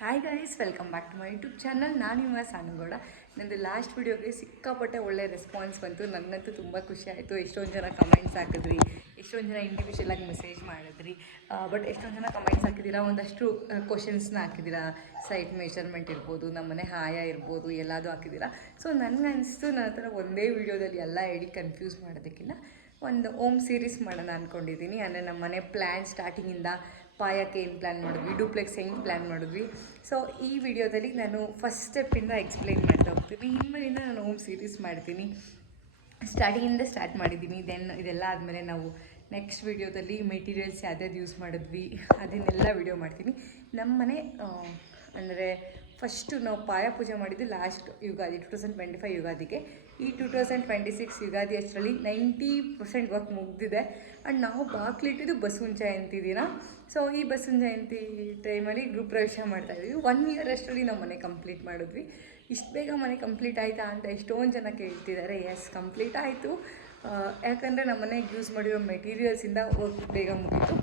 Hi guys, welcome back to my YouTube channel. ನಾನು ನಿಮ್ಮ ಸಾನುಗೌಡ. ನಂದು ಲಾಸ್ಟ್ ವೀಡಿಯೋಗೆ ಸಿಕ್ಕಾಪಟ್ಟೆ ಒಳ್ಳೆ ರೆಸ್ಪಾನ್ಸ್ ಬಂತು. ನನಗಂತೂ ತುಂಬ ಖುಷಿ ಆಯಿತು. ಎಷ್ಟೊಂದು ಜನ ಕಮೆಂಟ್ಸ್ ಹಾಕಿದ್ರಿ, ಎಷ್ಟೊಂದು ಜನ ಇಂಡಿವಿಜುವಲಾಗಿ ಮೆಸೇಜ್ ಮಾಡಿದ್ರಿ. ಬಟ್ ಎಷ್ಟೊಂದು ಜನ ಕಮೆಂಟ್ಸ್ ಹಾಕಿದ್ದೀರಾ, ಒಂದಷ್ಟು ಕ್ವಶನ್ಸ್ನ ಹಾಕಿದ್ದೀರಾ. ಸೈಟ್ ಮೆಷರ್ಮೆಂಟ್ ಇರ್ಬೋದು, ನಮ್ಮನೆ ಹಾಯ ಇರ್ಬೋದು, ಎಲ್ಲದೂ ಹಾಕಿದ್ದೀರಾ. ಸೊ ನನಗನ್ನಿಸ್ತು ನನ್ನ ಹತ್ರ ಒಂದೇ ವೀಡಿಯೋದಲ್ಲಿ ಎಲ್ಲ ಹೇಳಿ ಕನ್ಫ್ಯೂಸ್ ಮಾಡೋದಕ್ಕಿಂತ ಒಂದು ಓಮ್ ಸೀರೀಸ್ ಮಾಡೋಣ ಅಂದ್ಕೊಂಡಿದ್ದೀನಿ. ಅಂದರೆ ನಮ್ಮ ಮನೆ ಪ್ಲ್ಯಾನ್ ಸ್ಟಾರ್ಟಿಂಗಿಂದ ಪಾಯಕ್ಕೆ ಏನು ಪ್ಲ್ಯಾನ್ ಮಾಡಿದ್ವಿ, ಡೂಪ್ಲೆಕ್ಸ್ ಹೆಂಗೆ ಪ್ಲ್ಯಾನ್ ಮಾಡಿದ್ವಿ. ಸೊ ಈ ವಿಡಿಯೋದಲ್ಲಿ ನಾನು ಫಸ್ಟ್ ಸ್ಟೆಪ್ಪಿಂದ ಎಕ್ಸ್ಪ್ಲೈನ್ ಮಾಡ್ತಾ ಹೋಗ್ತೀನಿ. ಇನ್ಮೇಲಿಂದ ನಾನು ಹೋಮ್ ಸೀರೀಸ್ ಮಾಡ್ತೀನಿ. ಸ್ಟಾರ್ಟಿಂಗಿಂದ ಸ್ಟಾರ್ಟ್ ಮಾಡಿದ್ದೀನಿ. ದೆನ್ ಇದೆಲ್ಲ ಆದಮೇಲೆ ನಾವು ನೆಕ್ಸ್ಟ್ ವೀಡಿಯೋದಲ್ಲಿ ಮೆಟೀರಿಯಲ್ಸ್ ಯಾವ್ದು ಯೂಸ್ ಮಾಡಿದ್ವಿ ಅದನ್ನೆಲ್ಲ ವೀಡಿಯೋ ಮಾಡ್ತೀನಿ. ನಮ್ಮ ಮನೆ ಅಂದರೆ ಫಸ್ಟು ನಾವು ಪಾಯ ಪೂಜೆ ಮಾಡಿದ್ದು ಲಾಸ್ಟ್ ಯುಗಾದಿ 2025 ಯುಗಾದಿಗೆ. ಈ 2026 ಯುಗಾದಿ ಅಷ್ಟರಲ್ಲಿ 90% ವರ್ಕ್ ಮುಗಿದಿದೆ. ಆ್ಯಂಡ್ ನಾವು ಬಾಕ್ಲಿಟ್ಟಿದ್ದು ಬಸವನ ಜಯಂತಿ ದಿನ. ಸೊ ಈ ಬಸವನ ಜಯಂತಿ ಟೈಮಲ್ಲಿ ಗೃಹ ಪ್ರವೇಶ ಮಾಡ್ತಾಯಿದ್ವಿ. 1 ಇಯರ್ ಅಷ್ಟರಲ್ಲಿ ನಾವು ಮನೆ ಕಂಪ್ಲೀಟ್ ಮಾಡಿದ್ವಿ. ಇಷ್ಟು ಬೇಗ ಮನೆ ಕಂಪ್ಲೀಟ್ ಆಯಿತಾ ಅಂತ ಎಷ್ಟೊಂದು ಜನ ಕೇಳ್ತಿದ್ದಾರೆ. ಎಸ್, ಕಂಪ್ಲೀಟ್ ಆಯಿತು. ಯಾಕಂದರೆ ನಮ್ಮ ಮನೆಗೆ ಯೂಸ್ ಮಾಡಿರೋ ಮೆಟೀರಿಯಲ್ಸಿಂದ ವರ್ಕ್ ಬೇಗ ಮುಗೀತು.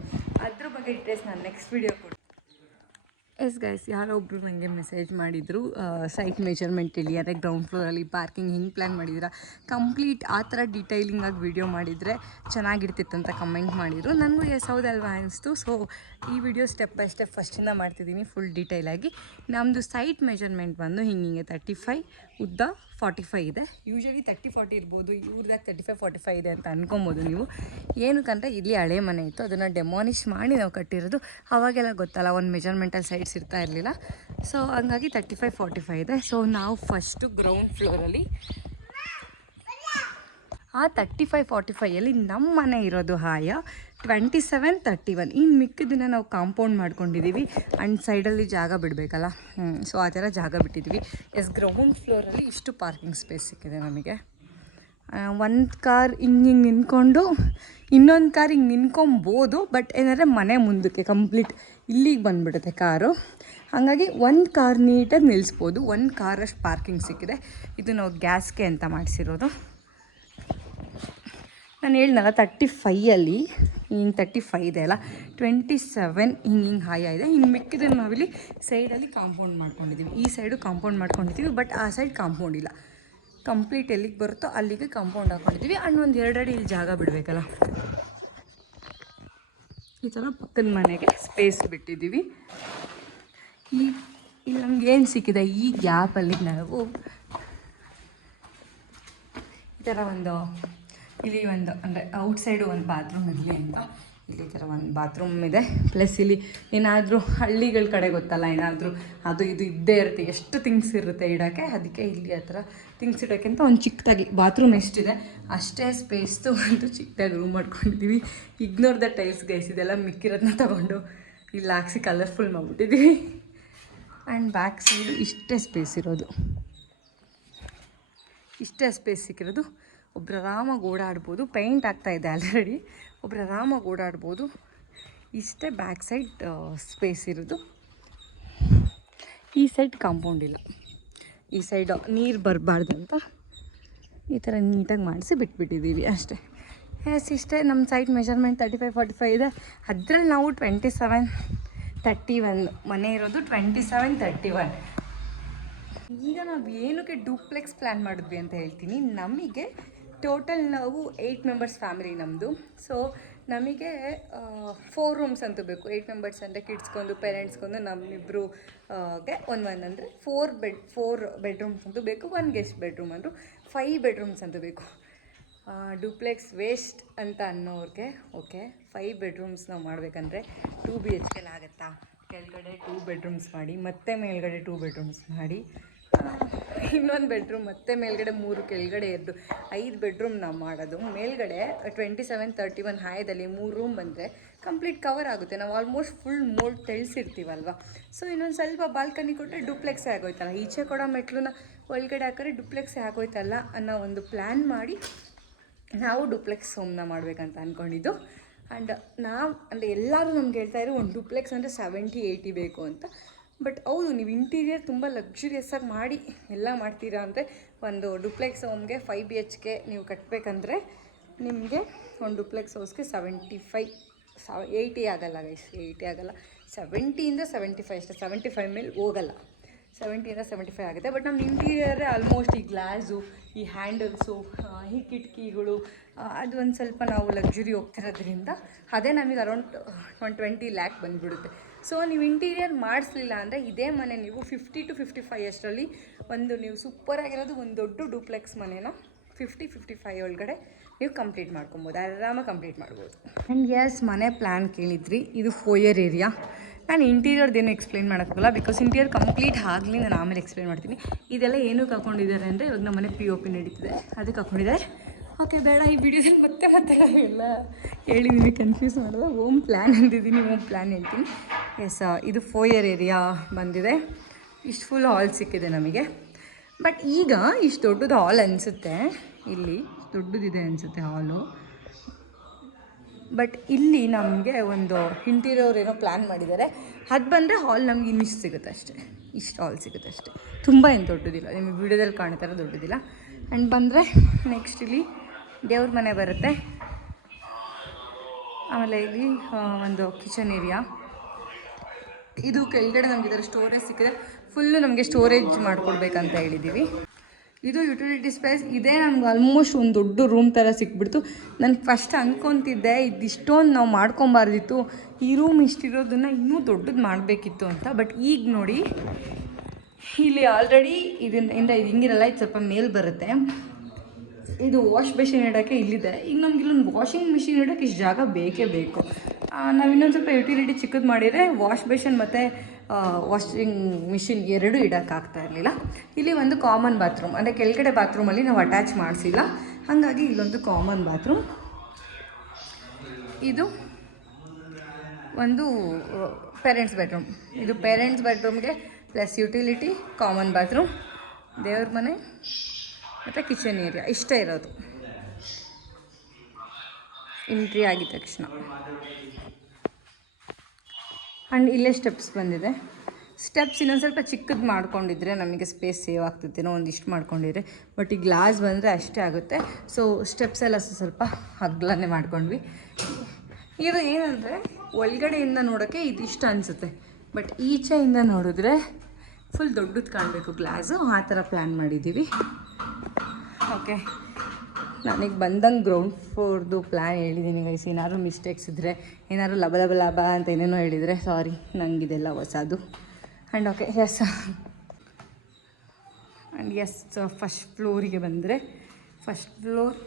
ಅದ್ರ ಬಗ್ಗೆ ಡೀಟೇಲ್ಸ್ ನಾನು ನೆಕ್ಸ್ಟ್ ವೀಡಿಯೋ ಕೊಡ್ತೀನಿ. ಎಸ್ ಗೈಸ್, ಯಾರೋ ಒಬ್ಬರು ನನಗೆ ಮೆಸೇಜ್ ಮಾಡಿದರು, ಸೈಟ್ ಮೆಜರ್ಮೆಂಟ್ ಹೇಳಿ, ಅದೇ ಗ್ರೌಂಡ್ ಫ್ಲೋರಲ್ಲಿ ಪಾರ್ಕಿಂಗ್ ಹಿಂಗೆ ಪ್ಲ್ಯಾನ್ ಮಾಡಿದ್ದೀರಾ, ಕಂಪ್ಲೀಟ್ ಆ ಥರ ಡೀಟೈಲಿಂಗಾಗಿ ವೀಡಿಯೋ ಮಾಡಿದರೆ ಚೆನ್ನಾಗಿರ್ತಿತ್ತು ಅಂತ ಕಮೆಂಟ್ ಮಾಡಿದರು. ನನಗೂ ಎಸ್ ಹೌದಲ್ವಾ ಅನಿಸ್ತು. ಸೊ ಈ ವಿಡಿಯೋ ಸ್ಟೆಪ್ ಬೈ ಸ್ಟೆಪ್ ಫಸ್ಟಿಂದ ಮಾಡ್ತಿದ್ದೀನಿ, ಫುಲ್ ಡೀಟೈಲಾಗಿ. ನಮ್ಮದು ಸೈಟ್ ಮೆಜರ್ಮೆಂಟ್ ಬಂದು ಹಿಂಗೆ 35 ಉದ್ದ 45 ಇದೆ. ಯೂಶ್ವಲಿ 30-40 ಇರ್ಬೋದು, ಇವ್ರದಾಗ 35-45 ಇದೆ ಅಂತ ಅನ್ಕೊಬೋದು ನೀವು. ಏನಕ್ಕಂದರೆ ಇಲ್ಲಿ ಹಳೆ ಮನೆ ಇತ್ತು, ಅದನ್ನು ಡೆಮಾಲಿಷ್ ಮಾಡಿ ನಾವು ಕಟ್ಟಿರೋದು. ಅವಾಗೆಲ್ಲ ಗೊತ್ತಲ್ಲ, ಒಂದು ಮೆಜರ್ಮೆಂಟಲ್ಲಿ ಸೈಟ್ಸ್ ಇರ್ತಾ ಇರಲಿಲ್ಲ. ಸೊ ಹಂಗಾಗಿ 35-45 ಇದೆ. ಸೊ ನಾವು ಫಸ್ಟು ಗ್ರೌಂಡ್ ಫ್ಲೋರಲ್ಲಿ ಆ 35-45ಯಲ್ಲಿ ನಮ್ಮ ಮನೆ ಇರೋದು ಹಾಯ 27-31. ಇನ್ನು ಮಿಕ್ಕಿದ್ದನ್ನು ನಾವು ಕಾಂಪೌಂಡ್ ಮಾಡ್ಕೊಂಡಿದ್ದೀವಿ. ಆ್ಯಂಡ್ ಸೈಡಲ್ಲಿ ಜಾಗ ಬಿಡಬೇಕಲ್ಲ, ಸೊ ಆ ಥರ ಜಾಗ ಬಿಟ್ಟಿದ್ವಿ. ಎಸ್, ಗ್ರೌಂಡ್ ಫ್ಲೋರಲ್ಲಿ ಇಷ್ಟು ಪಾರ್ಕಿಂಗ್ ಸ್ಪೇಸ್ ಸಿಕ್ಕಿದೆ ನಮಗೆ. ಒಂದು ಕಾರ್ ಹಿಂಗೆ ನಿಂತ್ಕೊಂಡು ಇನ್ನೊಂದು ಕಾರ್ ಹಿಂಗೆ ನಿಂತ್ಕೊಬೋದು. ಬಟ್ ಏನಂದರೆ ಮನೆ ಮುಂದಕ್ಕೆ ಕಂಪ್ಲೀಟ್ ಇಲ್ಲಿಗೆ ಬಂದುಬಿಡುತ್ತೆ ಕಾರು. ಹಾಗಾಗಿ ಒಂದು ಕಾರ್ ನೀಟಾಗಿ ನಿಲ್ಲಿಸ್ಬೋದು. ಒಂದು ಕಾರಷ್ಟು ಪಾರ್ಕಿಂಗ್ ಸಿಕ್ಕಿದೆ. ಇದು ನಾವು ಗ್ಯಾಸ್ಗೆ ಅಂತ ಮಾಡಿಸಿರೋದು. ನಾನು ಹೇಳಿದ್ನಲ್ಲ 35ಅಲ್ಲಿ ಹಿಂಗೆ 35 ಇದೆ ಅಲ್ಲ, 27 ಹಿಂಗೆ ಹಾಯ ಇದೆ. ಇನ್ನು ಮಿಕ್ಕಿದ್ರೆ ನಾವಿಲ್ಲಿ ಸೈಡಲ್ಲಿ ಕಾಂಪೌಂಡ್ ಮಾಡ್ಕೊಂಡಿದ್ದೀವಿ. ಈ ಸೈಡು ಕಾಂಪೌಂಡ್ ಮಾಡ್ಕೊಂಡಿದ್ದೀವಿ, ಬಟ್ ಆ ಸೈಡ್ ಕಾಂಪೌಂಡ್ ಇಲ್ಲ. ಕಂಪ್ಲೀಟ್ ಎಲ್ಲಿಗೆ ಬರುತ್ತೋ ಅಲ್ಲಿಗೆ ಕಾಂಪೌಂಡ್ ಹಾಕ್ಕೊಂಡಿದ್ದೀವಿ. ಆ್ಯಂಡ್ ಒಂದು 2 ಅಡಿ ಇಲ್ಲಿ ಜಾಗ ಬಿಡಬೇಕಲ್ಲ, ಈ ಥರ ಪಕ್ಕದ ಮನೆಗೆ ಸ್ಪೇಸ್ ಬಿಟ್ಟಿದ್ದೀವಿ. ಇಲ್ಲಿ ನಮ್ಗೆ ಏನು ಸಿಕ್ಕಿದೆ, ಈ ಗ್ಯಾಪಲ್ಲಿ ನಾವು ಈ ಥರ ಇಲ್ಲಿ ಅಂದರೆ ಔಟ್ಸೈಡು ಒಂದು ಬಾತ್ರೂಮ್ ಇರಲಿ ಅಂತ ಇಲ್ಲಿ ಥರ ಒಂದು ಬಾತ್ರೂಮ್ ಇದೆ. ಪ್ಲಸ್ ಇಲ್ಲಿ ಏನಾದರೂ ಹಳ್ಳಿಗಳ ಕಡೆ ಗೊತ್ತಲ್ಲ, ಏನಾದರೂ ಅದು ಇದು ಇದ್ದೇ ಇರುತ್ತೆ, ಎಷ್ಟು ಥಿಂಗ್ಸ್ ಇರುತ್ತೆ ಇಡೋಕ್ಕೆ. ಅದಕ್ಕೆ ಇಲ್ಲಿ ಆ ಥರ ಥಿಂಗ್ಸ್ ಇಡೋಕ್ಕೆ ಅಂತ ಒಂದು ಚಿಕ್ಕದಾಗಿ ಬಾತ್ರೂಮ್ ಎಷ್ಟಿದೆ ಅಷ್ಟೇ ಸ್ಪೇಸ್ದು ಒಂದು ಚಿಕ್ಕದಾಗಿ ರೂಮ್ ಮಾಡ್ಕೊಂಡಿದ್ದೀವಿ. ಇಗ್ನೋರ್ ದ ಟೈಲ್ಸ್ ಗೈಸ್, ಇದೆಲ್ಲ ಮಿಕ್ಕಿರೋದನ್ನ ತೊಗೊಂಡು ಇಲ್ಲಿ ಹಾಕ್ಸಿ ಕಲರ್ಫುಲ್ ಮಾಡಿಬಿಟ್ಟಿದ್ದೀವಿ. ಆ್ಯಂಡ್ ಬ್ಯಾಕ್ ಸೈಡು ಇಷ್ಟೇ ಸ್ಪೇಸ್ ಇರೋದು, ಇಷ್ಟೇ ಸ್ಪೇಸ್ ಸಿಕ್ಕಿರೋದು. ಒಬ್ಬರು ಆರಾಮಾಗಿ ಓಡಾಡ್ಬೋದು. ಪೇಂಟ್ ಆಗ್ತಾಯಿದೆ ಆಲ್ರೆಡಿ, ಒಬ್ಬರು ಆರಾಮಾಗಿ ಓಡಾಡ್ಬೋದು. ಇಷ್ಟೇ ಬ್ಯಾಕ್ ಸೈಡ್ ಸ್ಪೇಸ್ ಇರೋದು. ಈ ಸೈಡ್ ಕಾಂಪೌಂಡ್ ಇಲ್ಲ, ಈ ಸೈಡ್ ನೀರು ಬರಬಾರ್ದು ಅಂತ ಈ ಥರ ನೀಟಾಗಿ ಮಾಡಿಸಿ ಬಿಟ್ಬಿಟ್ಟಿದ್ದೀವಿ ಅಷ್ಟೇ. ಎಸ್, ಇಷ್ಟೇ ನಮ್ಮ ಸೈಟ್ ಮೆಜರ್ಮೆಂಟ್ 35-45 ಇದೆ. ಅದರಲ್ಲಿ ನಾವು 27-31 ಮನೆ ಇರೋದು 27-31. ಈಗ ನಾವು ಏನಕ್ಕೆ ಡೂಪ್ಲೆಕ್ಸ್ ಪ್ಲ್ಯಾನ್ ಮಾಡಿದ್ವಿ ಅಂತ ಹೇಳ್ತೀನಿ. ನಮಗೆ ಟೋಟಲ್ ನಾವು 8 ಮೆಂಬರ್ಸ್ ಫ್ಯಾಮಿಲಿ ನಮ್ಮದು. ಸೊ ನಮಗೆ 4 ರೂಮ್ಸ್ ಅಂತೂ ಬೇಕು. 8 ಮೆಂಬರ್ಸ್ ಅಂದರೆ ಕಿಡ್ಸ್ಗೊಂದು, ಪೇರೆಂಟ್ಸ್ಗೊಂದು, ನಮ್ಮಿಬ್ರಿಗೆ ಒಂದು ಅಂದರೆ 4 ಬೆಡ್ರೂಮ್ಸ್ ಅಂತೂ ಬೇಕು. 1 ಗೆಸ್ಟ್ ಬೆಡ್ರೂಮ್ ಅಂದರು 5 ಬೆಡ್ರೂಮ್ಸ್ ಅಂತೂ ಬೇಕು. ಡೂಪ್ಲೆಕ್ಸ್ ವೇಸ್ಟ್ ಅಂತ ಅನ್ನೋರಿಗೆ ಓಕೆ, 5 ಬೆಡ್ರೂಮ್ಸ್ ನಾವು ಮಾಡಬೇಕಂದ್ರೆ 2 BHK ಆಗುತ್ತಾ? ಕೆಳಗಡೆ 2 ಬೆಡ್ರೂಮ್ಸ್ ಮಾಡಿ, ಮತ್ತೆ ಮೇಲ್ಗಡೆ 2 ಬೆಡ್ರೂಮ್ಸ್ ಮಾಡಿ, ಇನ್ನೊಂದು ಬೆಡ್ರೂಮ್, ಮತ್ತೆ ಮೇಲ್ಗಡೆ 3, ಕೆಳಗಡೆ 2, 5 ಬೆಡ್ರೂಮ್ ನಾವು ಮಾಡೋದು. ಮೇಲ್ಗಡೆ 27-31 ಹಾಯದಲ್ಲಿ 3 ರೂಮ್ ಬಂದರೆ ಕಂಪ್ಲೀಟ್ ಕವರ್ ಆಗುತ್ತೆ. ನಾವು ಆಲ್ಮೋಸ್ಟ್ ಫುಲ್ ಮೋಲ್ಡ್ ತೆಳ್ಸಿರ್ತೀವಲ್ವ. ಸೊ ಇನ್ನೊಂದು ಸ್ವಲ್ಪ ಬಾಲ್ಕನಿ ಕೊಟ್ಟರೆ ಡೂಪ್ಲೆಕ್ಸೇ ಆಗೋಯ್ತಲ್ಲ. ಈಚೆ ಕೊಡೋ ಮೆಟ್ಲನ್ನ ಒಳಗಡೆ ಹಾಕಿದ್ರೆ ಡೂಪ್ಲೆಕ್ಸೇ ಆಗೋಯ್ತಲ್ಲ ಅನ್ನೋ ಒಂದು ಪ್ಲ್ಯಾನ್ ಮಾಡಿ ನಾವು ಡೂಪ್ಲೆಕ್ಸ್ ಹೋಮ್ನ ಮಾಡಬೇಕಂತ ಅಂದ್ಕೊಂಡಿದ್ದು. ಆ್ಯಂಡ್ ಅಂದರೆ ಎಲ್ಲರೂ ನಮ್ಗೆ ಹೇಳ್ತಾಯಿದ್ರು ಒಂದು ಡೂಪ್ಲೆಕ್ಸ್ ಅಂದರೆ 70-80 ಬೇಕು ಅಂತ. ಬಟ್ ಹೌದು, ನೀವು ಇಂಟೀರಿಯರ್ ತುಂಬ ಲಕ್ಸುರಿಯಸ್ಸಾಗಿ ಮಾಡಿ ಎಲ್ಲ ಮಾಡ್ತೀರಾ ಅಂದರೆ ಒಂದು ಡೂಪ್ಲೆಕ್ಸ್ ಹೋಮ್ಗೆ 5 BHK ನೀವು ಕಟ್ಟಬೇಕಂದ್ರೆ ನಿಮಗೆ ಒಂದು ಡೂಪ್ಲೆಕ್ಸ್ ಹೌಸ್ಗೆ 75 80 ಆಗೋಲ್ಲ ಗೈಸ್, 80 ಆಗೋಲ್ಲ, 70ಇಂದ 75 ಅಷ್ಟೇ, 75 ಮೇಲೆ ಹೋಗಲ್ಲ. 70ಇಂದ 75 ಆಗುತ್ತೆ. ಬಟ್ ನಮ್ಮ ಇಂಟೀರಿಯರೇ ಆಲ್ಮೋಸ್ಟ್ ಈ ಗ್ಲಾಸು, ಈ ಹ್ಯಾಂಡಲ್ಸು, ಈ ಕಿಟಕಿಗಳು, ಅದು ಒಂದು ಸ್ವಲ್ಪ ನಾವು ಲಕ್ಸುರಿ ಹೋಗ್ತಿರೋದ್ರಿಂದ ಅದೇ ನಮಗೆ ಅರೌಂಡ್ 120 ಲ್ಯಾಕ್ ಬಂದುಬಿಡುತ್ತೆ. ಸೊ ನೀವು ಇಂಟೀರಿಯರ್ ಮಾಡಿಸ್ಲಿಲ್ಲ ಅಂದರೆ ಇದೇ ಮನೆ ನೀವು 50 to 55 ಅಷ್ಟರಲ್ಲಿ ಒಂದು ನೀವು ಸೂಪರಾಗಿರೋದು ಒಂದು ದೊಡ್ಡ ಡೂಪ್ಲೆಕ್ಸ್ ಮನೇನ 50-55 ಒಳಗಡೆ ನೀವು ಕಂಪ್ಲೀಟ್ ಮಾಡ್ಕೊಬೋದು, ಆರಾಮಾಗಿ ಕಂಪ್ಲೀಟ್ ಮಾಡ್ಬೋದು. ಆ್ಯಂಡ್ ಎಸ್, ಮನೆ ಪ್ಲ್ಯಾನ್ ಕೇಳಿದ್ರಿ. ಇದು ಫೋಯರ್ ಏರಿಯಾ. ನಾನು ಇಂಟೀರಿಯರ್ದೇನು ಎಕ್ಸ್ಪ್ಲೈನ್ ಮಾಡೋಕ್ಕಾಗಲ್ಲ, ಬಿಕಾಸ್ ಇಂಟೀರಿಯರ್ ಕಂಪ್ಲೀಟ್ ಆಗಲಿ, ನಾನು ಆಮೇಲೆ ಎಕ್ಸ್ಪ್ಲೈನ್ ಮಾಡ್ತೀನಿ. ಇದೆಲ್ಲ ಏನಕ್ಕೆ ಹಾಕ್ಕೊಂಡಿದ್ದಾರೆ ಅಂದರೆ ಇವಾಗ ನಮ್ಮ ಮನೆ POP ನಡೀತಿದೆ, ಅದಕ್ಕೆ ಹಾಕ್ಕೊಂಡಿದ್ದಾರೆ. ಓಕೆ, ಬೇಡ ಈ ವಿಡಿಯೋದಲ್ಲಿ ಮತ್ತೆ ಎಲ್ಲ ಹೇಳಿ ನಿಮಗೆ ಕನ್ಫ್ಯೂಸ್ ಮಾಡೋದು. ಹೋಮ್ ಪ್ಲ್ಯಾನ್ ಅಂದಿದ್ದೀನಿ, ಹೋಮ್ ಪ್ಲ್ಯಾನ್ ಹೇಳ್ತೀನಿ. ಎಸ್, ಇದು ಫೋಯರ್ ಏರಿಯಾ ಬಂದಿದೆ. ಇಷ್ಟು ಫುಲ್ ಹಾಲ್ ಸಿಕ್ಕಿದೆ ನಮಗೆ. ಬಟ್ ಈಗ ಇಷ್ಟು ದೊಡ್ಡದು ಹಾಲ್ ಅನಿಸುತ್ತೆ, ಇಲ್ಲಿ ದೊಡ್ಡದಿದೆ ಅನಿಸುತ್ತೆ ಹಾಲು. ಬಟ್ ಇಲ್ಲಿ ನಮಗೆ ಒಂದು ಇಂಟೀರಿಯರ್ ಏನೋ ಪ್ಲ್ಯಾನ್ ಮಾಡಿದ್ದಾರೆ. ಅದು ಬಂದರೆ ಹಾಲ್ ನಮ್ಗೆ ಇನ್ನಿಷ್ಟು ಸಿಗುತ್ತೆ ಅಷ್ಟೇ, ಇಷ್ಟು ಹಾಲ್ ಸಿಗುತ್ತೆ ಅಷ್ಟೇ. ತುಂಬ ಏನು ದೊಡ್ಡದಿಲ್ಲ, ನಿಮಗೆ ವೀಡಿಯೋದಲ್ಲಿ ಕಾಣೋ ಥರ ದೊಡ್ಡದಿಲ್ಲ. ಆ್ಯಂಡ್ ಬಂದರೆ ನೆಕ್ಸ್ಟ್ ಇಲ್ಲಿ ದೇವ್ರ ಮನೆ ಬರುತ್ತೆ. ಆಮೇಲೆ ಇಲ್ಲಿ ಒಂದು ಕಿಚನ್ ಏರಿಯಾ. ಇದು ಕೆಳಗಡೆ ನಮ್ಗೆ ಇದರ ಸ್ಟೋರೇಜ್ ಸಿಕ್ಕಿದೆ. ಫುಲ್ಲು ನಮಗೆ ಸ್ಟೋರೇಜ್ ಮಾಡಿಕೊಡ್ಬೇಕಂತ ಹೇಳಿದ್ದೀವಿ. ಇದು ಯುಟಿಲಿಟಿ ಸ್ಪೇಸ್. ಇದೇ ನಮ್ಗೆ ಆಲ್ಮೋಸ್ಟ್ ಒಂದು ದೊಡ್ಡ ರೂಮ್ ಥರ ಸಿಕ್ಬಿಡ್ತು. ನಾನು ಫಸ್ಟ್ ಅಂದ್ಕೊತಿದ್ದೆ ಇದಿಷ್ಟೊಂದು ನಾವು ಮಾಡ್ಕೊಬಾರ್ದಿತ್ತು, ಈ ರೂಮ್ ಇಷ್ಟಿರೋದನ್ನು ಇನ್ನೂ ದೊಡ್ಡದು ಮಾಡಬೇಕಿತ್ತು ಅಂತ. ಬಟ್ ಈಗ ನೋಡಿ, ಇಲ್ಲಿ ಆಲ್ರೆಡಿ ಇದರಿಂದ ಇದು ಹಿಂಗಿರಲ್ಲ, ಇದು ಸ್ವಲ್ಪ ಮೇಲ್ ಬರುತ್ತೆ. ಇದು ವಾಶ್ ಬೇಸಿನ್ ಇಡೋಕ್ಕೆ ಇಲ್ಲಿದೆ. ಈಗ ನಮ್ಗೆ ಇಲ್ಲೊಂದು ವಾಷಿಂಗ್ ಮಿಷಿನ್ ಇಡೋಕ್ಕೆ ಇಷ್ಟು ಜಾಗ ಬೇಕೇ ಬೇಕು. ನಾವು ಇನ್ನೊಂದು ಸ್ವಲ್ಪ ಯುಟಿಲಿಟಿ ಚಿಕ್ಕದು ಮಾಡಿದರೆ ವಾಶ್ ಬೇಸಿನ್ ಮತ್ತು ವಾಷಿಂಗ್ ಮಿಷಿನ್ ಎರಡೂ ಇಡೋಕ್ಕಾಗ್ತಾ ಇರಲಿಲ್ಲ. ಇಲ್ಲಿ ಒಂದು ಕಾಮನ್ ಬಾತ್ರೂಮ್, ಅಂದರೆ ಕೆಳಗಡೆ ಬಾತ್ರೂಮಲ್ಲಿ ನಾವು ಅಟ್ಯಾಚ್ ಮಾಡಿಸಿಲ್ಲ, ಹಾಗಾಗಿ ಇಲ್ಲೊಂದು ಕಾಮನ್ ಬಾತ್ರೂಮ್. ಇದು ಒಂದು ಪೇರೆಂಟ್ಸ್ ಬೆಡ್ರೂಮ್. ಇದು ಪೇರೆಂಟ್ಸ್ ಬೆಡ್ರೂಮ್ಗೆ ಪ್ಲಸ್ ಯುಟಿಲಿಟಿ, ಕಾಮನ್ ಬಾತ್ರೂಮ್, ದೇವ್ರ ಮನೆ ಮತ್ತು ಕಿಚನ್ ಏರಿಯಾ ಇಷ್ಟೇ ಇರೋದು ಎಂಟ್ರಿ ಆಗಿದ ತಕ್ಷಣ. ಆ್ಯಂಡ್ ಇಲ್ಲೇ ಸ್ಟೆಪ್ಸ್ ಬಂದಿದೆ. ಸ್ಟೆಪ್ಸ್ ಇನ್ನೊಂದು ಸ್ವಲ್ಪ ಚಿಕ್ಕದು ಮಾಡ್ಕೊಂಡಿದ್ರೆ ನಮಗೆ ಸ್ಪೇಸ್ ಸೇವ್ ಆಗ್ತಿತ್ತೇನೋ, ಒಂದಿಷ್ಟು ಮಾಡ್ಕೊಂಡಿದ್ರೆ. ಬಟ್ ಈ ಗ್ಲಾಸ್ ಬಂದರೆ ಅಷ್ಟೇ ಆಗುತ್ತೆ. ಸೊ ಸ್ಟೆಪ್ಸ್ ಎಲ್ಲ ಸ್ವಲ್ಪ ಅಗ್ಲನೇ ಮಾಡ್ಕೊಂಡ್ವಿ. ಇದು ಏನಂದರೆ ಒಳಗಡೆಯಿಂದ ನೋಡೋಕ್ಕೆ ಇದಿಷ್ಟು ಅನಿಸುತ್ತೆ, ಬಟ್ ಈಚೆಯಿಂದ ನೋಡಿದ್ರೆ ಫುಲ್ ದೊಡ್ಡದು ಕಾಣಬೇಕು ಗ್ಲಾಸು, ಆ ಥರ ಪ್ಲ್ಯಾನ್ ಮಾಡಿದ್ದೀವಿ. ಓಕೆ, ನನಗೆ ಬಂದಂಗೆ ಗ್ರೌಂಡ್ ಫ್ಲೋರ್ದು ಪ್ಲ್ಯಾನ್ ಹೇಳಿದ್ದೀನಿ ಗೈಸ್. ಏನಾದ್ರು ಮಿಸ್ಟೇಕ್ಸ್ ಇದ್ದರೆ, ಏನಾದ್ರು ಲಬ ಅಂತ ಏನೇನೋ ಹೇಳಿದರೆ ಸಾರಿ, ನನಗಿದೆಲ್ಲ ಹೊಸದು. And okay, yes. And yes, first ಫ್ಲೋರಿಗೆ ಬಂದರೆ ಫಸ್ಟ್ ಫ್ಲೋರ್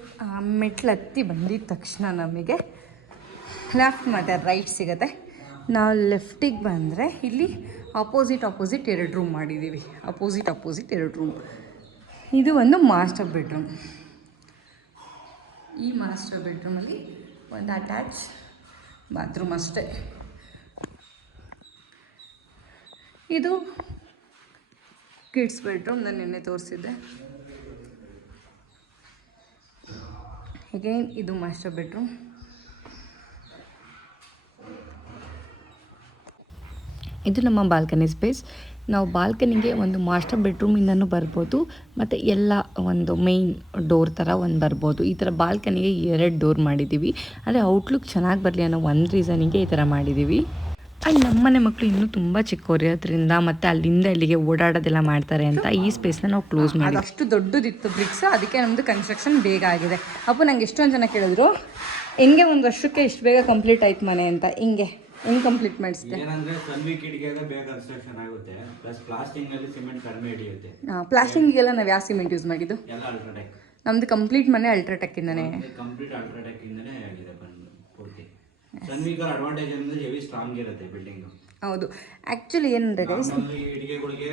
ಮೆಟ್ಲು ಹತ್ತಿ ಬಂದಿದ ತಕ್ಷಣ ನಮಗೆ ಲೆಫ್ಟ್ ಮತ್ತು ರೈಟ್ ಸಿಗುತ್ತೆ. ನಾವು ಲೆಫ್ಟಿಗೆ ಬಂದರೆ ಇಲ್ಲಿ ಅಪೋಸಿಟ್ 2 ರೂಮ್ ಮಾಡಿದ್ದೀವಿ. Opposite 2 room. ಇದು ಒಂದು ಮಾಸ್ಟರ್ ಬೆಡ್ರೂಮ್. ಈ ಮಾಸ್ಟರ್ ಬೆಡ್ರೂಮಲ್ಲಿ ಒಂದು ಅಟ್ಯಾಚ್ ಬಾತ್ರೂಮ್ ಅಷ್ಟೇ. ಇದು ಕಿಡ್ಸ್ ಬೆಡ್ರೂಮ್, ನಾನು ನಿನ್ನೆ ತೋರಿಸಿದ್ದೆ. ಅಗೈನ್ ಇದು ಮಾಸ್ಟರ್ ಬೆಡ್ರೂಮ್. ಇದು ನಮ್ಮ ಬಾಲ್ಕನಿ ಸ್ಪೇಸ್. ನಾವು ಬಾಲ್ಕನಿಗೆ ಒಂದು ಮಾಸ್ಟರ್ ಬೆಡ್ರೂಮಿಂದನೂ ಬರ್ಬೋದು, ಮತ್ತು ಎಲ್ಲ ಒಂದು ಮೇಯ್ನ್ ಡೋರ್ ಥರ ಒಂದು ಬರ್ಬೋದು. ಈ ಥರ ಬಾಲ್ಕನಿಗೆ 2 ಡೋರ್ ಮಾಡಿದ್ದೀವಿ, ಅಂದರೆ ಔಟ್ಲುಕ್ ಚೆನ್ನಾಗಿ ಬರಲಿ ಅನ್ನೋ ಒಂದು ರೀಸನಿಗೆ ಈ ಥರ ಮಾಡಿದ್ದೀವಿ. ಆ್ಯಂಡ್ ನಮ್ಮನೆ ಮಕ್ಕಳು ಇನ್ನೂ ತುಂಬ ಚಿಕ್ಕವರಿರೋದ್ರಿಂದ ಮತ್ತು ಅಲ್ಲಿಂದ ಇಲ್ಲಿಗೆ ಓಡಾಡೋದೆಲ್ಲ ಮಾಡ್ತಾರೆ ಅಂತ ಈ ಸ್ಪೇಸ್ನ ನಾವು ಕ್ಲೋಸ್ ಮಾಡಿ. ಅಷ್ಟು ದೊಡ್ಡದಿತ್ತು ಬ್ರಿಕ್ಸ್, ಅದಕ್ಕೆ ನಮ್ಮದು ಕನ್ಸ್ಟ್ರಕ್ಷನ್ ಬೇಗ ಆಗಿದೆ. ಅಪ್ಪು ನಂಗೆ ಎಷ್ಟೊಂದು ಜನ ಕೇಳಿದ್ರು ಹೆಂಗೆ ಒಂದು ವರ್ಷಕ್ಕೆ ಇಷ್ಟು ಬೇಗ ಕಂಪ್ಲೀಟ್ ಆಯ್ತು ಮನೆ ಅಂತ. ಹೆಂಗೆ ಕಂಪ್ಲೀಟ್ ಮಾಡಿಸಿದೆ ಏನಂದ್ರೆ ಸನ್ವಿ ಕಿಟಕಿಗೆ ಬೇಗ ಕನ್ಸ್ಟ್ರಕ್ಷನ್ ಆಗುತ್ತೆ, ಪ್ಲಸ್ ಪ್ಲಾಸ್ಟಿಂಗ್ ನಲ್ಲಿ ಸಿಮೆಂಟ್ ಕಡಿಮೆ ಹಿಡಿಯುತ್ತೆ. ಪ್ಲಾಸ್ಟಿಂಗಿಗೆಲ್ಲ ನಾವು ಯಾವ ಸಿಮೆಂಟ್ ಯೂಸ್ ಮಾಡಿದ್ದು? ಎಲ್ಲ ಅಲ್ಟ್ರಾಟೆಕ್. ನಮ್ದು ಕಂಪ್ಲೀಟ್ ಮನೆ ಅಲ್ಟ್ರಾಟೆಕ್ ಇಂದಾನೆ. ಕಂಪ್ಲೀಟ್ ಅಲ್ಟ್ರಾಟೆಕ್ ಇಂದಾನೆ ಆಗಿದೆ ಪೂರ್ತಿ. ಸನ್ವಿಕರ್ ಅಡ್ವಾಂಟೇಜ್ ಅಂದ್ರೆ ಹೆವಿ ಸ್ಟ್ರಾಂಗ್ ಇರುತ್ತೆ ಬಿಲ್ಡಿಂಗ್. ಹೌದು, ಆಕ್ಚುಲಿ ಏನಂದ್ರೆ ಗೈಸ್, ಇಟಿಗೆಗಳಿಗೆ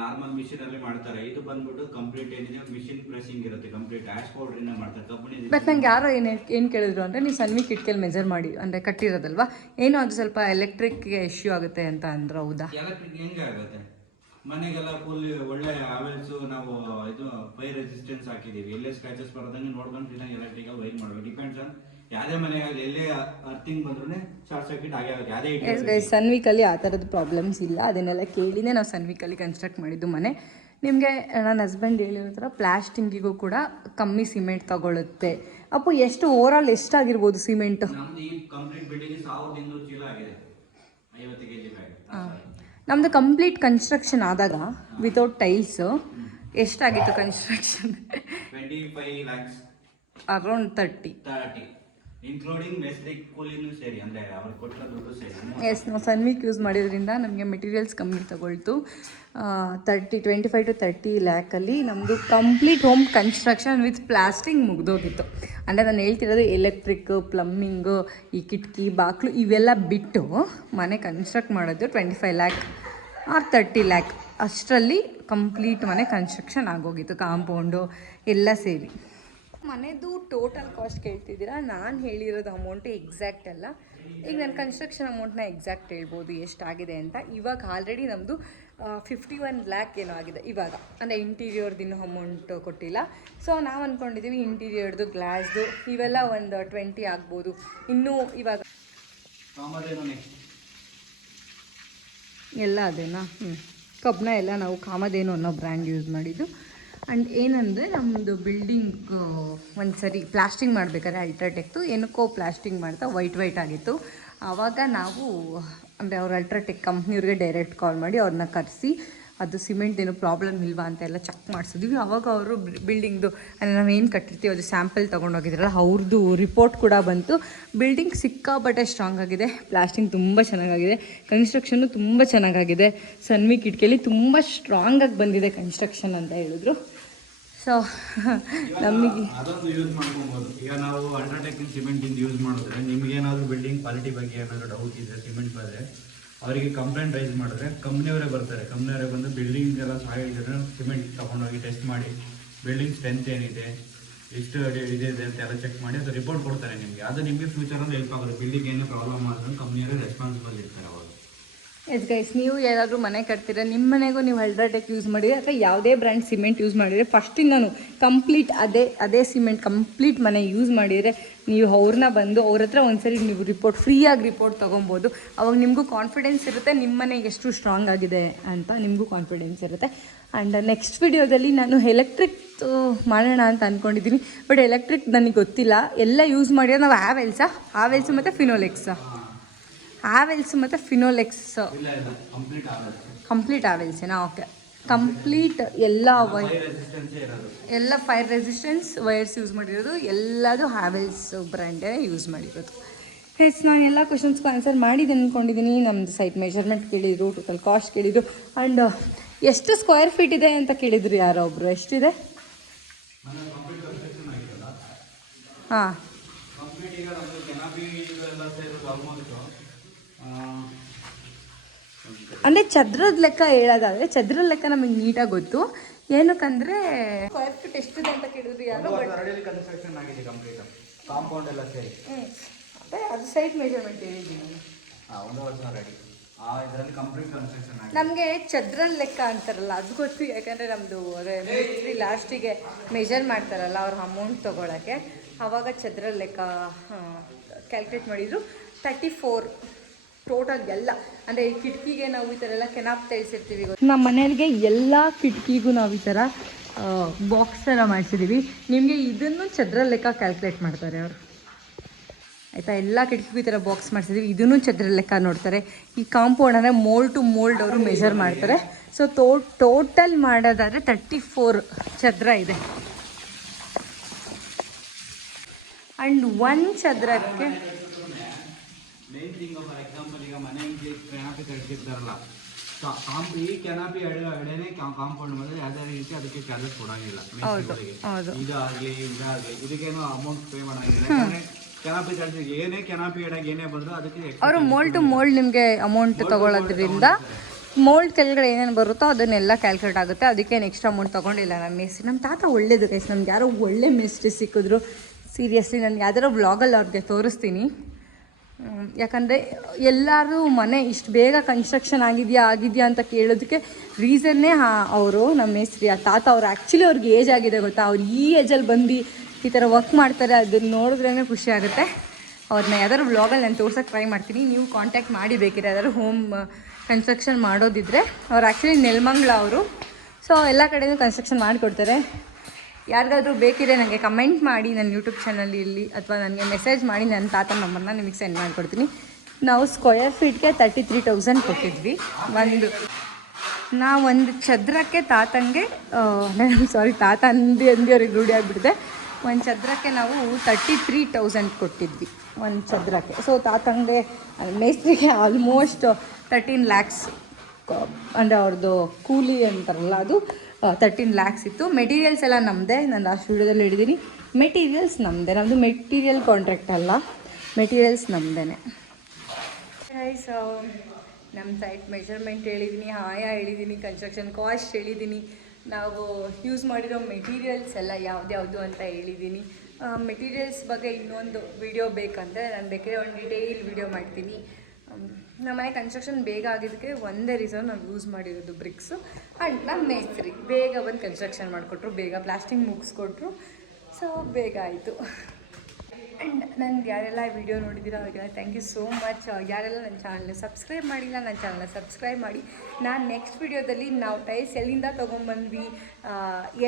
ನಾರ್ಮಲ್ ಮಿಷಿನ್ ಅಲ್ಲಿ ಮಾಡ್ತಾರೆ. ಇದು ಬಂದ್ಬಿಟ್ಟು ಕಂಪ್ಲೀಟ್ ಏನಿದೆ ಮಿಷಿನ್ ಪ್ರೆಸಿಂಗ್ ಇರುತ್ತೆ, ಕಂಪ್ಲೀಟ್ ಆಶ್ ಪೌಡರ್ ಇಂದ ಮಾಡ್ತಾರೆ ಕಂಪನಿ. ಬಟ್ ನಂಗೆ ಯಾರೋ ಏನು ಕೇಳಿದ್ರು ಅಂದರೆ ನೀವು ಸನ್ವಿ ಕಿಟಕಿಯಲ್ಲಿ ಮೆಜರ್ ಮಾಡಿ ಅಂದರೆ ಕಟ್ಟಿರೋದಲ್ವಾ, ಏನೋ ಅದು ಸ್ವಲ್ಪ ಎಲೆಕ್ಟ್ರಿಕ್ಗೆ ಇಶ್ಯೂ ಆಗುತ್ತೆ ಅಂತ ಅಂದ್ರೆ ಹೌದಾ? ಎಲೆಕ್ಟ್ರಿಕ್ ಹೆಂಗೆ ಆಗುತ್ತೆ? ಮನೆಗೆಲ್ಲ ಫುಲ್ ಒಳ್ಳೆ ಆವೆಲ್ಸು ನಾವು ಇದು ಫೈರ್ ರೆಸಿಸ್ಟೆನ್ಸ್ ಹಾಕಿದ್ದೀವಿ. ಎಲ್ಲೇ ಸ್ಕ್ರಾಚಸ್ ಬರೋದಂಗೆ ನೋಡ್ಕೊಂಡು ಕ್ಲೀನಾಗಿ ಎಲೆಕ್ಟ್ರಿಕಲ್ ವೈರ್ ಮಾಡಬೇಕು. ಡಿಪೆಂಡ್ಸ್ ಆನ್ ಯಾವುದೇ ಮನೆಯಾಗಲಿ ಎಲ್ಲೇ ಅರ್ಥಿಂಗ್ ಬಂದ್ರೂ ಶಾರ್ಟ್ ಸರ್ಕ್ಯೂಟ್ ಆಗೇ ಆಗುತ್ತೆ. ಯಾವುದೇ ಸನ್ವಿಕಲ್ಲಿ ಆ ಥರದ್ದು ಪ್ರಾಬ್ಲಮ್ಸ್ ಇಲ್ಲ. ಅದನ್ನೆಲ್ಲ ಕೇಳಿನೇ ನಾವು ಸನ್ವಿಕಲ್ಲಿ ಕನ್ಸ್ಟ್ರಕ್ಟ್ ಮಾಡಿದ್ದು ಮನೆ. ನಿಮಗೆ ನನ್ನ ಹಸ್ಬೆಂಡ್ ಹೇಳಿರೋ ಥರ ಪ್ಲಾಸ್ಟಿಂಗಿಗೂ ಕೂಡ ಕಮ್ಮಿ ಸಿಮೆಂಟ್ ತಗೊಳುತ್ತೆ. ಅಪ್ಪು ಎಷ್ಟು ಓವರಾಲ್ ಎಷ್ಟಾಗಿರ್ಬೋದು ಸಿಮೆಂಟು? ನಮ್ದು ಈ ಕಂಪ್ಲೀಟ್ ಬಿಲ್ಡಿಂಗ್ 1200 ಚೀಲ ಆಗಿದೆ. 50 kg ಬ್ಯಾಗ್. ನಮ್ಮದು ಕಂಪ್ಲೀಟ್ ಕನ್ಸ್ಟ್ರಕ್ಷನ್ ಆದಾಗ ವಿತೌಟ್ ಟೈಲ್ಸು ಎಷ್ಟಾಗಿತ್ತು ಕನ್ಸ್ಟ್ರಕ್ಷನ್? 25 lakhs. ಅರೌಂಡ್ 30. ಇನ್ಕ್ಲೂಡಿಂಗ್ ಮೇಸ್ತ್ರಿ ಕೂಲಿನೂ ಸೇರಿ, ಅಂದರೆ ಅವ್ರು ಕೊಟ್ಟಿರೋ ದುಡ್ಡು ಸೇರಿ. ಎಸ್, ನಾವು ಸನ್ವಿಕ್ ಯೂಸ್ ಮಾಡಿದ್ರಿಂದ ನಮಗೆ ಮೆಟೀರಿಯಲ್ಸ್ ಕಮ್ಮಿ ತಗೊಳ್ತು. 25 to 30 ಲ್ಯಾಕಲ್ಲಿ ನಮ್ಮದು complete home construction with plastering ಮುಗ್ದೋಗಿತ್ತು. ಅಂದರೆ ನಾನು ಹೇಳ್ತಿರೋದು ಎಲೆಕ್ಟ್ರಿಕ್, ಪ್ಲಮ್ಮಿಂಗು, ಈ ಕಿಟಕಿ ಬಾಗಿಲು ಇವೆಲ್ಲ ಬಿಟ್ಟು ಮನೆ ಕನ್ಸ್ಟ್ರಕ್ಟ್ ಮಾಡೋದು 25 lakh ಆರ್ 30 lakh ಅಷ್ಟರಲ್ಲಿ ಕಂಪ್ಲೀಟ್ ಮನೆ ಕನ್ಸ್ಟ್ರಕ್ಷನ್ ಆಗೋಗಿತ್ತು, ಕಾಂಪೌಂಡು ಎಲ್ಲ ಸೇರಿ. ಮನೆದು ಟೋಟಲ್ ಕಾಸ್ಟ್ ಕೇಳ್ತಿದ್ದೀರಾ, ನಾನು ಹೇಳಿರೋದು ಅಮೌಂಟು ಎಕ್ಸಾಕ್ಟ್ ಅಲ್ಲ. ಈಗ ನಾನು ಕನ್ಸ್ಟ್ರಕ್ಷನ್ ಅಮೌಂಟ್ನ ಎಕ್ಸಾಕ್ಟ್ ಹೇಳ್ಬೋದು ಎಷ್ಟಾಗಿದೆ ಅಂತ. ಇವಾಗ ಆಲ್ರೆಡಿ ನಮ್ಮದು 51 lakh ಏನೋ ಆಗಿದೆ ಇವಾಗ, ಅಂದರೆ ಇಂಟೀರಿಯರ್ದು ಇನ್ನೂ ಅಮೌಂಟ್ ಕೊಟ್ಟಿಲ್ಲ. ಸೊ ನಾವು ಅಂದ್ಕೊಂಡಿದ್ದೀವಿ ಇಂಟೀರಿಯರ್ದು, ಗ್ಲಾಸ್ದು ಇವೆಲ್ಲ ಒಂದು 20 ಆಗ್ಬೋದು. ಇನ್ನೂ ಇವಾಗ ಎಲ್ಲ ಅದೇನಾ ಕಬ್ಬನ ಎಲ್ಲ ನಾವು ಕಾಮಧೇನು ಅನ್ನೋ ಬ್ರ್ಯಾಂಡ್ ಯೂಸ್ ಮಾಡಿದ್ದು. ಆ್ಯಂಡ್ ಏನಂದರೆ ನಮ್ಮದು ಬಿಲ್ಡಿಂಗ್ ಒಂದು ಸರಿ ಪ್ಲಾಸ್ಟಿಂಗ್ ಮಾಡಬೇಕಾದ್ರೆ ಅಲ್ಟ್ರಾಟೆಕ್ದು ಏನಕ್ಕೋ ಪ್ಲಾಸ್ಟಿಂಗ್ ಮಾಡ್ತಾ ವೈಟ್ ಆಗಿತ್ತು. ಆವಾಗ ನಾವು ಅಂದರೆ ಅವ್ರು ಅಲ್ಟ್ರಾಟೆಕ್ ಕಂಪ್ನಿಯವ್ರಿಗೆ ಡೈರೆಕ್ಟ್ ಕಾಲ್ ಮಾಡಿ ಅವ್ರನ್ನ ಕರೆಸಿ ಅದು ಸಿಮೆಂಟ್ ಏನೋ ಪ್ರಾಬ್ಲಮ್ ಇಲ್ವಾ ಅಂತ ಎಲ್ಲ ಚೆಕ್ ಮಾಡಿಸಿದ್ವಿ. ಆವಾಗ ಅವರು ಬಿಲ್ಡಿಂಗ್ದು ಅಂದರೆ ನಾವು ಏನು ಕಟ್ಟಿರ್ತೀವಿ ಅದು ಸ್ಯಾಂಪಲ್ ತೊಗೊಂಡೋಗಿದ್ರಲ್ಲ, ಅವ್ರದ್ದು ರಿಪೋರ್ಟ್ ಕೂಡ ಬಂತು. ಬಿಲ್ಡಿಂಗ್ ಸಿಕ್ಕಾಪಟ್ಟೆ ಸ್ಟ್ರಾಂಗ್ ಆಗಿದೆ, ಪ್ಲಾಸ್ಟಿಂಗ್ ತುಂಬ ಚೆನ್ನಾಗಾಗಿದೆ, ಕನ್ಸ್ಟ್ರಕ್ಷನ್ನು ತುಂಬ ಚೆನ್ನಾಗಾಗಿದೆ. ಸನ್ವಿ ಕಿಟಕಿಯಲ್ಲಿ ತುಂಬ ಸ್ಟ್ರಾಂಗಾಗಿ ಬಂದಿದೆ ಕನ್ಸ್ಟ್ರಕ್ಷನ್ ಅಂತ ಹೇಳಿದ್ರು. ಸೊ ನಮಗೆ ಅದೊಂದು ಯೂಸ್ ಮಾಡ್ಕೊಬೋದು. ಈಗ ನಾವು ಅಲ್ಟ್ರಾಟೆಕ್ ಸಿಮೆಂಟಿಂದ ಯೂಸ್ ಮಾಡಿದ್ರೆ ನಿಮ್ಗೆ ಏನಾದರೂ ಬಿಲ್ಡಿಂಗ್ ಕ್ವಾಲಿಟಿ ಬಗ್ಗೆ ಏನಾದರೂ ಡೌಟ್ ಇದ್ದರೆ ಸಿಮೆಂಟ್ ಬಗ್ಗೆ ಅವರಿಗೆ ಕಂಪ್ಲೇಂಟ್ ರೈಸ್ ಮಾಡಿದ್ರೆ ಕಂಪ್ನಿಯವರೇ ಬರ್ತಾರೆ. ಕಂಪ್ನಿಯವರೇ ಬಂದು ಬಿಲ್ಡಿಂಗ್ ಎಲ್ಲ ಸಾಯಿದ್ರೆ ಸಿಮೆಂಟ್ ತೊಗೊಂಡೋಗಿ ಟೆಸ್ಟ್ ಮಾಡಿ ಬಿಲ್ಡಿಂಗ್ ಸ್ಟ್ರೆಂತ್ ಏನಿದೆ, ಎಷ್ಟು ಇದೆ ಅಂತ ಎಲ್ಲ ಚೆಕ್ ಮಾಡಿ ಅದು ರಿಪೋರ್ಟ್ ಕೊಡ್ತಾರೆ ನಿಮಗೆ. ಅದು ನಿಮಗೆ ಫ್ಯೂಚರಲ್ಲಿ ಹೆಲ್ಪ್ ಆಗುತ್ತೆ. ಬಿಲ್ಡಿಂಗ್ ಏನೋ ಪ್ರಾಬ್ಲಮ್ ಆದರೂ ಕಂಪ್ನಿಯವರೇ ರೆಸ್ಪಾನ್ಸಿಬಲ್ ಇರ್ತಾರೆ ಅವಾಗ. ಎಸ್ ಗೈಸ್, ನೀವು ಯಾರಾದರೂ ಮನೆ ಕಟ್ತೀರ, ನಿಮ್ಮ ಮನೆಗೂ ನೀವು ಅಲ್ಟ್ರಾಟೆಕ್ ಯೂಸ್ ಮಾಡಿದರೆ ಅಥವಾ ಯಾವುದೇ ಬ್ರ್ಯಾಂಡ್ ಸಿಮೆಂಟ್ ಯೂಸ್ ಮಾಡಿದರೆ ಫಸ್ಟಿಂದನೂ ಕಂಪ್ಲೀಟ್ ಅದೇ ಸಿಮೆಂಟ್ ಕಂಪ್ಲೀಟ್ ಮನೆ ಯೂಸ್ ಮಾಡಿದರೆ ನೀವು ಅವ್ರನ್ನ ಬಂದು ಅವ್ರ ಹತ್ರ ಒಂದ್ಸರಿ ನೀವು ಫ್ರೀಯಾಗಿ ರಿಪೋರ್ಟ್ ತೊಗೊಬೋದು. ಅವಾಗ ನಿಮಗೂ ಕಾನ್ಫಿಡೆನ್ಸ್ ಇರುತ್ತೆ ನಿಮ್ಮ ಮನೆ ಎಷ್ಟು ಸ್ಟ್ರಾಂಗ್ ಆಗಿದೆ ಅಂತ ನಿಮಗೂ ಕಾನ್ಫಿಡೆನ್ಸ್ ಇರುತ್ತೆ. ಆ್ಯಂಡ್ ನೆಕ್ಸ್ಟ್ ವಿಡಿಯೋದಲ್ಲಿ ನಾನು ಎಲೆಕ್ಟ್ರಿಕ್ ಮಾಡೋಣ ಅಂತ ಅಂದ್ಕೊಂಡಿದ್ದೀನಿ. ಬಟ್ ಎಲೆಕ್ಟ್ರಿಕ್ ನನಗೆ ಗೊತ್ತಿಲ್ಲ. ಎಲ್ಲ ಯೂಸ್ ಮಾಡಿದ್ರೆ ನಾವು ಆವೆಲ್ಸ್ ಮತ್ತು ಆವೆಲ್ಸ್ ಮತ್ತು ಫಿನೋಲೆಕ್ಸ್ ಕಂಪ್ಲೀಟ್ ಆವೆಲ್ಸೇನಾ? ಓಕೆ, ಕಂಪ್ಲೀಟ್ ಎಲ್ಲ ಫೈರ್ ರೆಸಿಸ್ಟೆನ್ಸ್ ವೈರ್ಸ್ ಯೂಸ್ ಮಾಡಿರೋದು, ಎಲ್ಲದು ಹ್ಯಾವೆಲ್ಸ್ ಬ್ರ್ಯಾಂಡೇ ಯೂಸ್ ಮಾಡಿರೋದು. ಎಸ್, ನಾನು ಎಲ್ಲ ಕ್ವಶನ್ಸ್ಗೂ ಆನ್ಸರ್ ಮಾಡಿದ್ದೀನಿ ಅಂದ್ಕೊಂಡಿದ್ದೀನಿ. ನಮ್ಮದು ಸೈಟ್ ಮೆಷರ್ಮೆಂಟ್ ಕೇಳಿದರು, ಟೋಟಲ್ ಕಾಸ್ಟ್ ಕೇಳಿದರು, ಆ್ಯಂಡ್ ಎಷ್ಟು ಸ್ಕ್ವೇರ್ ಫೀಟ್ ಇದೆ ಅಂತ ಕೇಳಿದ್ರು ಯಾರೋ ಒಬ್ಬರು. ಎಷ್ಟಿದೆ? ಹಾಂ, ಅಂದರೆ ಚದ್ರದ ಲೆಕ್ಕ ಹೇಳೋದಾದರೆ ಚದ್ರದ ಲೆಕ್ಕ ನಮಗೆ ನೀಟಾಗಿ ಗೊತ್ತು. ಏನಕ್ಕಂದರೆ ಸ್ಕ್ವೇರ್ ಫೀಟ್ ಎಷ್ಟಿದೆ ಅಂತ ಕೇಳಿದ್ರು ಯಾರು. ಕನ್ಸ್ಟ್ರಕ್ಷನ್ ಆಗಿದೆ ಕಂಪ್ಲೀಟ್, ಕಾಂಪೌಂಡ್ ಎಲ್ಲ ಸೇರಿ. ಅದೇ ಅದು ಸೈಟ್ ಮೆಜರ್ಮೆಂಟ್ ಹೇಳಿದ್ದೀನಿ ನಾನು. 1 ವರ್ಷ ರೆಡಿ ಇದರಲ್ಲಿ ಕಂಪ್ಲೀಟ್ ಕನ್ಸ್ಟ್ರಕ್ಷನ್ ಆಗಿದೆ. ನಮಗೆ ಚದ್ರದ ಲೆಕ್ಕ ಅಂತಾರಲ್ಲ ಅದು ಗೊತ್ತು. ಯಾಕಂದರೆ ನಮ್ಮದು ಅದೇ ಮೇಸ್ತ್ರಿ ಲಾಸ್ಟಿಗೆ ಮೆಜರ್ ಮಾಡ್ತಾರಲ್ಲ ಅವ್ರ ಅಮೌಂಟ್ ತೊಗೊಳಕ್ಕೆ, ಆವಾಗ ಚದ್ರದ ಲೆಕ್ಕ ಕ್ಯಾಲ್ಕುಲೇಟ್ ಮಾಡಿದರು. 34 ಟೋಟಲ್ ಎಲ್ಲ. ಅಂದರೆ ಈ ಕಿಟಕಿಗೆ ನಾವು ಈ ಥರ ಎಲ್ಲ ಕೆನಾಪ್ ತೆಗೆಸಿರ್ತೀವಿ. ನಮ್ಮ ಮನೆಯಲ್ಲಿಗೆ ಎಲ್ಲ ಕಿಟಕಿಗೂ ನಾವು ಈ ಥರ ಬಾಕ್ಸ್ ಥರ ಮಾಡಿಸಿದ್ದೀವಿ. ನಿಮಗೆ ಇದನ್ನು ಚದ್ರ ಲೆಕ್ಕ ಕ್ಯಾಲ್ಕುಲೇಟ್ ಮಾಡ್ತಾರೆ ಅವರು, ಆಯಿತಾ? ಎಲ್ಲ ಕಿಟಕಿಗೂ ಈ ಥರ ಬಾಕ್ಸ್ ಮಾಡಿಸಿದ್ದೀವಿ. ಇದನ್ನು ಚದ್ರ ಲೆಕ್ಕ ನೋಡ್ತಾರೆ. ಈ ಕಾಂಪೌಂಡ್ ಅಂದರೆ ಮೋಲ್ಡ್ ಟು ಮೋಲ್ಡ್ ಅವರು ಮೆಜರ್ ಮಾಡ್ತಾರೆ. ಸೊ ಟೋಟಲ್ ಮಾಡೋದಾದರೆ 34 ಚದ್ರ ಇದೆ. ಆ್ಯಂಡ್ 1 ಚದ್ರಕ್ಕೆ ಮೇನ್ ಥಿಂಗ್, ಫಾರ್ ಎಕ್ಸಾಂಪಲ್ ಈಗ ಮನೆ ಕೆನಾಪಿ ಕಟ್ಸಿರ್ತಾರಲ್ಲ, ಈ ಕೆನಾಪಿ ಎಡೆನೇ ಕಾಂಪೌಂಡ್ ಬಂದರೆ ಯಾವುದೇ ರೀತಿ ಅದಕ್ಕೆ ಚಾರ್ಜಸ್ ಕೊಡೋಂಗಿಲ್ಲ. ಇದಾಗಲಿ ಇದಕ್ಕೇನು ಅಮೌಂಟ್ ಪೇ ಮಾಡೋಂಗಿಲ್ಲ. ಕೆನಾಪಿ ಚಾರ್ಜ್ ಏನೇ ಕೆನಾಪಿ ಎಡಾಗ ಏನೇ ಬಂದರೂ ಅದಕ್ಕೆ ಅವರು ಮೋಲ್ಡ್ ಟು ಮೋಲ್ಡ್ ನಿಮಗೆ ಅಮೌಂಟ್ ತೊಗೊಳೋದ್ರಿಂದ ಮೋಲ್ಡ್ ಕೆಳಗಡೆ ಏನೇನು ಬರುತ್ತೋ ಅದನ್ನೆಲ್ಲ ಕ್ಯಾಲ್ಕುಲೇಟ್ ಆಗುತ್ತೆ. ಅದಕ್ಕೇನು ಎಕ್ಸ್ಟ್ರಾ ಅಮೌಂಟ್ ತೊಗೊಂಡಿಲ್ಲ ನಮ್ಮ ಮೇಸ್ತ್ರಿ. ನಮ್ಮ ತಾತ ಒಳ್ಳೇದು ಗೈಸ್, ನಮ್ಗೆ ಯಾರೋ ಒಳ್ಳೆ ಮೇಸ್ತ್ರಿ ಸಿಕ್ಕಿದ್ರು. ಸೀರಿಯಸ್ಲಿ ನಾನು ಯಾವ್ದಾರೋ ಬ್ಲಾಗಲ್ಲಿ ಅವ್ರಿಗೆ ತೋರಿಸ್ತೀನಿ. ಯಾಕಂದರೆ ಎಲ್ಲರೂ ಮನೆ ಇಷ್ಟು ಬೇಗ ಕನ್ಸ್ಟ್ರಕ್ಷನ್ ಆಗಿದೆಯಾ ಅಂತ ಕೇಳೋದಕ್ಕೆ ರೀಸನ್ನೇ ಅವರು ನಮ್ಮ ಮೇಸ್ತ್ರಿ. ಆ ತಾತ ಅವ್ರು ಆ್ಯಕ್ಚುಲಿ ಅವ್ರಿಗೆ ಏಜ್ ಆಗಿದೆ ಗೊತ್ತಾ, ಅವ್ರು ಈ ಏಜಲ್ಲಿ ಬಂದು ಈ ಥರ ವರ್ಕ್ ಮಾಡ್ತಾರೆ. ಅದನ್ನು ನೋಡಿದ್ರೇ ಖುಷಿ ಆಗುತ್ತೆ. ಅವ್ರನ್ನ ಯಾವ್ದಾದ್ರು ವ್ಲಾಗಲ್ಲಿ ನಾನು ತೋರ್ಸೋಕ್ಕೆ ಟ್ರೈ ಮಾಡ್ತೀನಿ. ನೀವು ಕಾಂಟ್ಯಾಕ್ಟ್ ಮಾಡಿ ಬೇಕಿದ್ರೆ ಯಾವ್ದಾದ್ರು ಹೋಮ್ ಕನ್ಸ್ಟ್ರಕ್ಷನ್ ಮಾಡೋದಿದ್ದರೆ. ಅವ್ರು ಆ್ಯಕ್ಚುಲಿ ನೆಲಮಂಗ್ಲ ಅವರು. ಸೊ ಎಲ್ಲ ಕಡೆಯೂ ಕನ್ಸ್ಟ್ರಕ್ಷನ್ ಮಾಡಿಕೊಡ್ತಾರೆ. ಯಾರಿಗಾದ್ರೂ ಬೇಕಿದ್ರೆ ನನಗೆ ಕಮೆಂಟ್ ಮಾಡಿ ನನ್ನ ಯೂಟ್ಯೂಬ್ ಚಾನಲಲ್ಲಿ ಅಥವಾ ನನಗೆ ಮೆಸೇಜ್ ಮಾಡಿ ನನ್ನ ತಾತನ ನಂಬರ್ನ ನಿಮಗೆ ಸೆಂಡ್ ಮಾಡಿಕೊಡ್ತೀನಿ. ನಾವು ಸ್ಕ್ವಯರ್ ಫೀಟ್ಗೆ 33,000 ಕೊಟ್ಟಿದ್ವಿ. ಒಂದು ಚದರಕ್ಕೆ ತಾತಂಗೆ ಸಾರಿ ತಾತ ಅಂದಿಯವ್ರಿಗೆ ರೂಢಿ ಆಗಿಬಿಟ್ಟಿದೆ. ಒಂದು ಚದರಕ್ಕೆ ನಾವು 33,000 ಕೊಟ್ಟಿದ್ವಿ ಒಂದು ಚದರಕ್ಕೆ. ಸೊ ತಾತಂಗೆ ಮೇಸ್ತ್ರಿಗೆ ಆಲ್ಮೋಸ್ಟ್ 13 lakhs ಅಂದರೆ ಅವ್ರದ್ದು ಕೂಲಿ ಅಂತಾರಲ್ಲ ಅದು 13 lakhs ಇತ್ತು. ಮೆಟೀರಿಯಲ್ಸ್ ಎಲ್ಲ ನಮ್ಮದೇ, ನಾನು ಲಾಸ್ಟ್ ವೀಡಿಯೋದಲ್ಲಿ ಹೇಳಿದ್ದೀನಿ. ಮೆಟೀರಿಯಲ್ಸ್ ನಮ್ಮದೇ, ನಮ್ಮದು ಮೆಟೀರಿಯಲ್ ಕಾಂಟ್ರಾಕ್ಟ್ ಅಲ್ಲ, ಮೆಟೀರಿಯಲ್ಸ್ ನಮ್ಮದೇ. ಗೈಸ್ ನಮ್ಮ ಸೈಟ್ ಮೆಷರ್ಮೆಂಟ್ ಹೇಳಿದ್ದೀನಿ, ಆಯಾ ಹೇಳಿದ್ದೀನಿ, ಕನ್ಸ್ಟ್ರಕ್ಷನ್ ಕಾಸ್ಟ್ ಹೇಳಿದ್ದೀನಿ, ನಾವು ಯೂಸ್ ಮಾಡಿರೋ ಮೆಟೀರಿಯಲ್ಸ್ ಎಲ್ಲ ಯಾವ್ದ್ಯಾವುದು ಅಂತ ಹೇಳಿದ್ದೀನಿ. ಮೆಟೀರಿಯಲ್ಸ್ ಬಗ್ಗೆ ಇನ್ನೊಂದು ವಿಡಿಯೋ ಬೇಕಂದರೆ ನಾನು ಬೇಕಾದ್ರೆ ಒಂದು ಡಿಟೇಲ್ ವಿಡಿಯೋ ಮಾಡ್ತೀನಿ. ನಮ್ಮ ಮನೆ ಕನ್ಸ್ಟ್ರಕ್ಷನ್ ಬೇಗ ಆಗಿದ್ದಕ್ಕೆ ಒಂದೇ ರೀಸನ್ ನಾವು ಯೂಸ್ ಮಾಡಿರೋದು ಬ್ರಿಕ್ಸು. ಆ್ಯಂಡ್ ನಮ್ಮ ಮೇಸ್ತ್ರಿ ಬೇಗ ಬಂದು ಕನ್ಸ್ಟ್ರಕ್ಷನ್ ಮಾಡಿಕೊಟ್ರು, ಬೇಗ ಪ್ಲಾಸ್ಟಿಂಗ್ ಮುಗಿಸ್ಕೊಟ್ರು. ಸೊ ಬೇಗ ಆಯಿತು. ಆ್ಯಂಡ್ ನನಗೆ ಯಾರೆಲ್ಲ ವಿಡಿಯೋ ನೋಡಿದ್ದೀರೋ ಅವರಿಗೆಲ್ಲ ಥ್ಯಾಂಕ್ ಯು ಸೋ ಮಚ್. ಯಾರೆಲ್ಲ ನನ್ನ ಚಾನಲ್ನ ಸಬ್ಸ್ಕ್ರೈಬ್ ಮಾಡಿಲ್ಲ, ನನ್ನ ಚಾನಲ್ನ ಸಬ್ಸ್ಕ್ರೈಬ್ ಮಾಡಿ. ನಾನು ನೆಕ್ಸ್ಟ್ ವಿಡಿಯೋದಲ್ಲಿ ನಾವು ಟೈಲ್ಸ್ ಎಲ್ಲಿಂದ ತೊಗೊಂಬಂದ್ವಿ,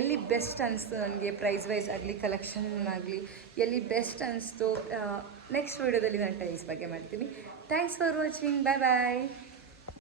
ಎಲ್ಲಿ ಬೆಸ್ಟ್ ಅನಿಸ್ತು ನನಗೆ, ಪ್ರೈಸ್ ವೈಸ್ ಆಗಲಿ ಕಲೆಕ್ಷನ್ ಆಗಲಿ ಎಲ್ಲಿ ಬೆಸ್ಟ್ ಅನಿಸ್ತು, ನೆಕ್ಸ್ಟ್ ವಿಡಿಯೋದಲ್ಲಿ ನಾನು ಟೈಲ್ಸ್ ಬಗ್ಗೆ ಮಾಡ್ತೀನಿ. Thanks for watching. Bye bye.